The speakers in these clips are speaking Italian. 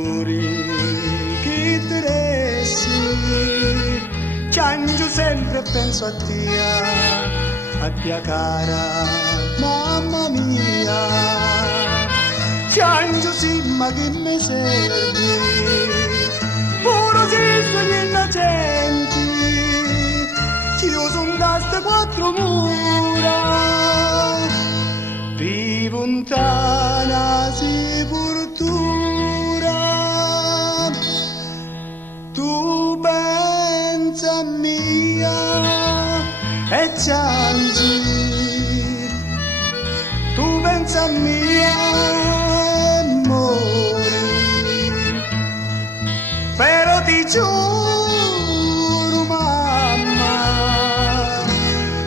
colori che interessi, ciangio sempre penso a tia cara, mamma mia, ciangio sì ma che mi servi, puro si sogni innocenti, io sono da ste quattro mura, vivo in tana sepoltura, tu pensa a mia e ciangi, tu pensa a mia e mori, però ti giuro mamma,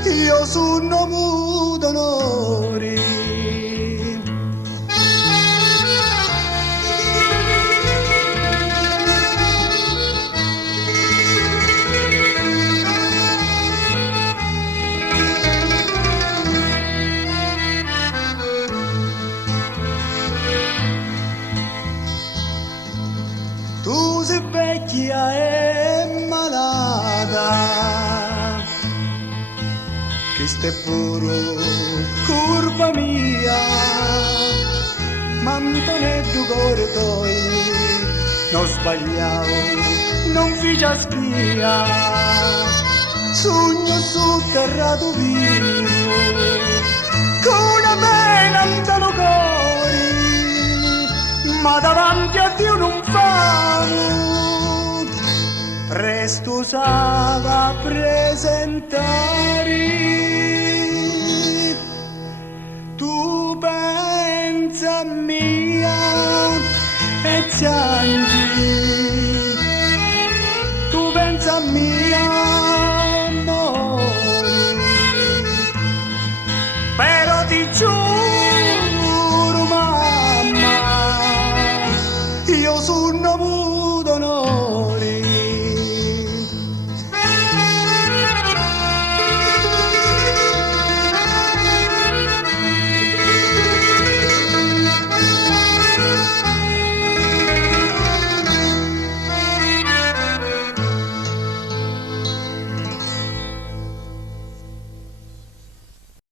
io sono muto onori. Tu sei vecchia e malata, che stai pure curva mia, ma Antonetto cuore toi, non sbagliavo, non ficia spia, sogno sotterrato vivo, con una pena in talo cuore, ma davanti a Dio non famo, presto s'ava presentare. Tu pensa a mia e ciangi, tu pensa a mia